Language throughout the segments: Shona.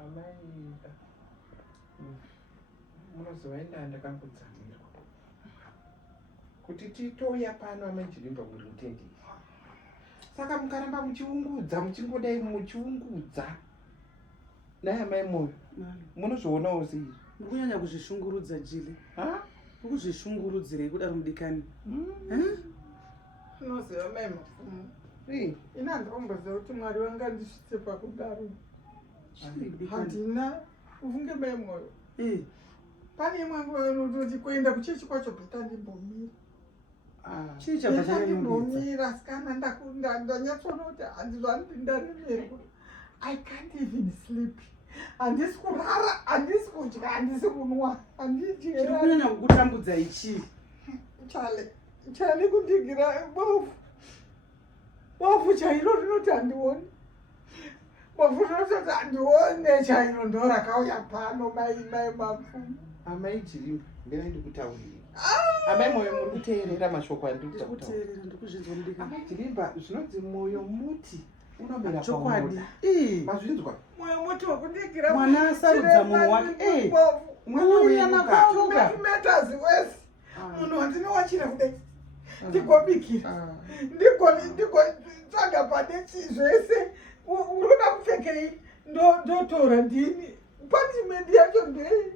Amai munozoenda ndakambodzamirwa kuti titouya pano amai Chilimba muri mutendei. Saka mukaramba muchiungudza muchingodai muchiungudza. Naye amai moyo munozvoonawo sei? Mukunyanya kuzvishungurudza Jili. Ukuzvishungurudzirei kudaro mudikani? Unoziva mai mapfumo. Ina ndinomboziva kuti Mwari wanga ndisvitse pakudaro. Handina ufunge mai moyo. Pane imwe unototi kuenda kuchechi kwacho bheta ndimbomira. Ndimbomira sikana ndanyatsoona kuti handizvandaremerwa. I can't even sleep. Handisi kurara, handisi kudya, handisi kunwa, handidyi. Chirikunyanya kukutambudza ichi. Chale kundigira bofu chairo rinoti handioni. Bofu rinoti handione chairo ndo rakauya pano mai mapfumo. Amai Chilimba ndinoenda kutaurira. Amai moyo muri kuteerera mashoko andiri kutaurira. Ndikuzvinzwa mudikani. Amai Chilimba zvinonzi moyo muti unomera chokwadi. Mazvinzwa? Moyo muti wakundigira mwana asarudza munhu wake. Mwana uyana kavuka. Tumetazi wese. Munhu wandinowachira kudai. Ndigobikira. Ndigotsvaga pane zvese. Urikuda kupfekei? Ndotora ndini. Punishment yacho ndei.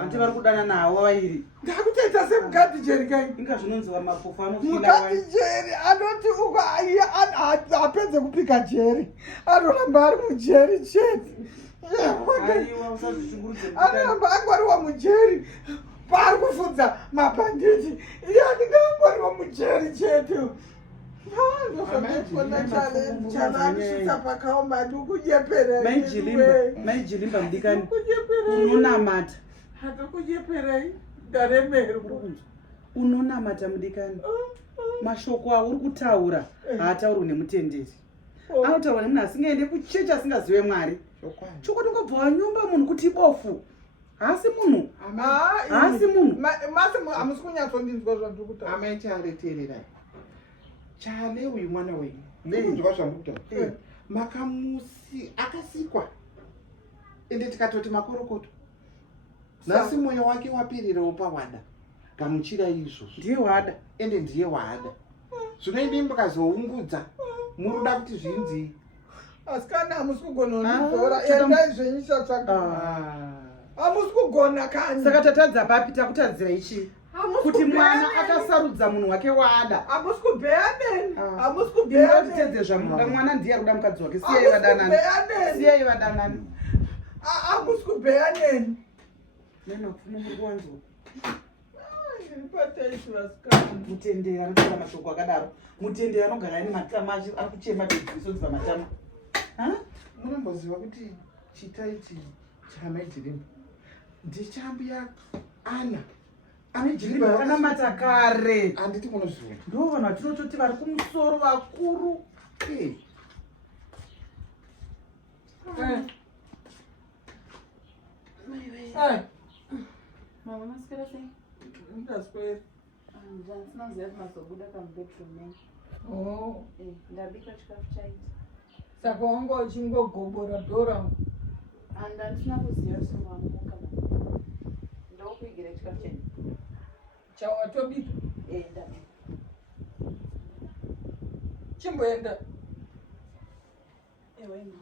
Anti vari kudana nawo vairi. Ndakutoita semugadhi jeri kai. Inga zvinonzi mapofu anofila wai. Mugadhi jeri anoti apedze kupika jeri. Anoramba ari mujeri chete. Aiwa usazvishungurudze. Anoramba angwariwa mujeri. Pari kufudza mabhandiji. Iye andingangwariwa mujeri chete. Chalamisisa pakaoma ndikujeperei. Mai Chilimba mudikani. Unonamata. Handikujeperei. Ndaremerwa. Unonamata mudikani. Mashoko awo uri kutaura haataurwi nemutenderi. Anotaurwa nemunhu asingaende kuchechi asingazive Mwari. Chokwadi ungobva wanyumba munhu kuti ibofu. Haasi munhu. Haasi munhu. Masi hamusi kunyatsondinzwa zvandiri kutaura. Amai Chale teererai. Chale uyu mwana wenyu. Ndinonzwa zvandiri kutaura. Makamusi akasikwa. Ende tikatoti makorokoto. Nhasi mwoyo wake wapirirawo pawada. Gamuchirai izvozvo. Ndiye wada. Ende ndiye wada. Zvinoende mukazoungudza. Munoda kuti zvinzi. Asikana hamusi kugona kundidhora. Endai zvenyu chatsvaga. Hamusi kugona kanyi. Saka tatadza papi takutadzira ichi. Kuti mwana akasarudza munhu wake waada. Hamusi kubheya neni. Hamusi kubheya neni. Tedze zvamuda mwana ndiye ari kuda mukadzi wake. Siyai vadanani. Siyai vadanani. Hamusi kubheya neni. Neno pfumo muri kuwanzwa. Mutenderi anotaura mashoko akadaro. Mutenderi anogara ane matama ari kuchema dziso dziva matama. Munomboziva kuti chita ichi chaamai Chilimba ndichambuya Ana. Amai Chilimba vakanamata kare. Handiti munozviona. Ndo vanhu vatinototi vari kumusoro vakuru. Mama masikira sei? Ndaswera. Ndinoziva kuti mazobuda pamubedroom menyu. Ndabika chikafu chaiti. Saka wanga uchingogobora dhora. Handisina kuziva kuti wamuka. Ndokuigira chikafu chenyu. Chawatobika? Ndabika. Chimboenda. Ewe ma.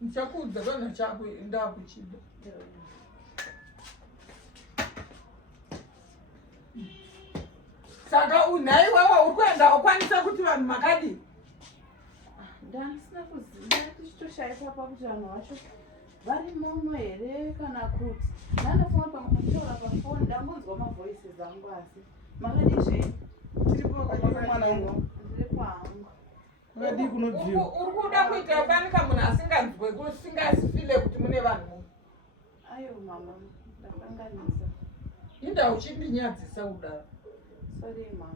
Ndichakuudza kana chako ndakuchida. Saka unhai wawa uri kuenda wakwanisa kuti vanhu makadi? Ndisina kuziva tichitoshaikwa pakuti vanhu vacho vari muno here kana kuti. Ndandafunga pamwe muchitaura pafoni ndambonzwa mavoices angu asi. Makadi zvei? Tiripo mwana wangu. Ndiri kwangu. Makadi kunodziwa. Uri kuda kuita fanika munhu asinganzwe kusingazifile kuti mune vanhu muno. Ayo mama, ndakanganisa. Inda uchindinyadzisa kudaro. Sorry mama.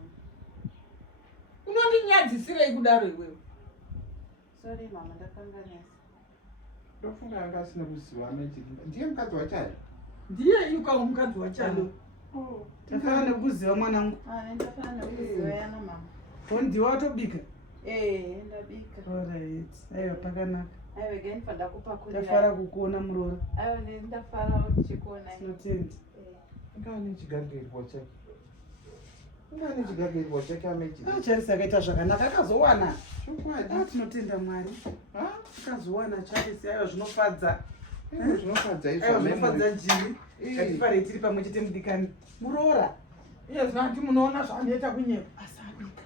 Unondinyadzisirei kudaro iwewe? Sorry mama, ndakanganisa. Ndofunga anga asina kuziva amai Chilimba. Ndiye mukadzi waChale. Ndiye yukawo mukadzi waChale. Tafanira nekuziva mwanangu. Ndafanira nekuziva yana mama. Ndiwe watobika. ndabika. Alright. Aiwa pakanaka. Aiwa again fanda kupakurira. Tafara kukuona Murora. Aiwa ndafara kuchikuona. Tinotenda. Ngani chigadzirirwa chake. Ngani chigadzirirwa chake amechi. Charisi akaita zvakanaka akazowana. Chokwadi. Tinotenda Mwari. Ha? Akazowana Charisi aiwa zvinofadza. Zvinofadza izvo. Aiwa zvinofadza jini. Ngatifare tiri pamwe chete mudikani. Murora. Iye zvanti munoona zvaanoita kunyema. Asabika.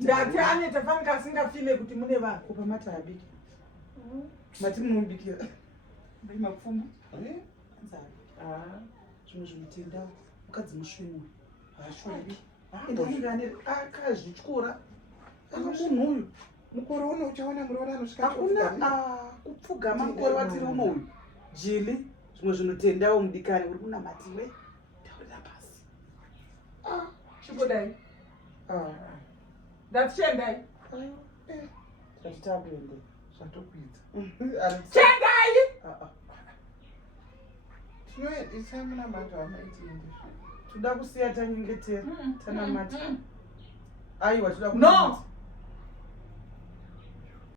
Ndati anoita fanika asingafile kuti mune vanhu. Kupa mata abiki. Mati munobikira. Bai mapfumo. Anzari. Zvimwe zvinotenda mukadzi musvinwa. Haashori. Ndingane akazvityora. Munhu uyu. Mukore uno uchaona Murora anosvika. Hakuna kupfugama mukore watiri uno uyu. Jili zvimwe zvinotendawo mudikani uri kunamatiwe. Taurira pasi. Chimbodai. Ndati chendai. Zvachitakuende. Zvatokwidza. Chendai! Tinoisa munamato amaitiende. Toda kusiya tanyengetera. Tanamata. Aiwa toda No!